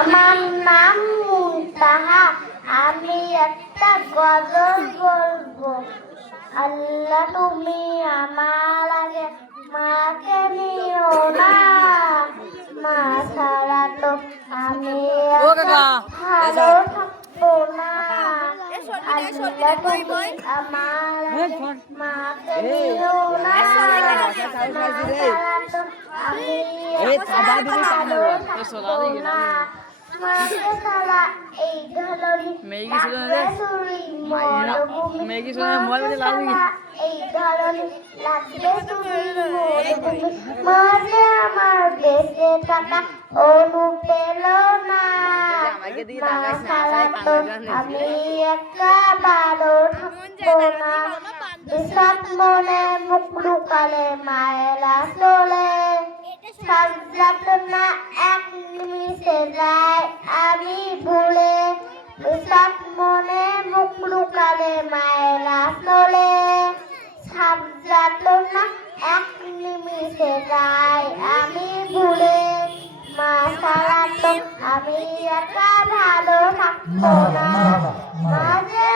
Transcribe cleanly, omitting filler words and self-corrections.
আমার নাম মুনতাহা, আমি একটা গজল বলবো। আল্লাহ তুমি আমার আগে মাকে নিও না, মা ছাড়া তো আমি ভালো থাকবো না। আল্লাহ তুমি আমার আগে মাকে নিও না, মা ছাড়া তো আমি ভালো থাকবো না। মাকে ছাড়া এই ধরনী লাগবে মরুভূমি, মাকে ছাড়া এই ধরনী লাগবে মরুভূমি। মাঝে আমার বেঁচে থাকা অনুপ্রেরণা, মা ছাড়া তো আমি একা ভালো থাকবো না। বিষাদ মনে মুখ লুকালে মায়ের আঁচলে, সাজাতনা এক নিমিষে যায় আমি ভুলে। বিষাদ মনে মুখ লুকালে মায়ের আঁচলে, সাজাতনা এক নিমিষে যায় আমি ভুলে। মা ছাড়া তো আমি একা ভালো থাকবো না। মাঝে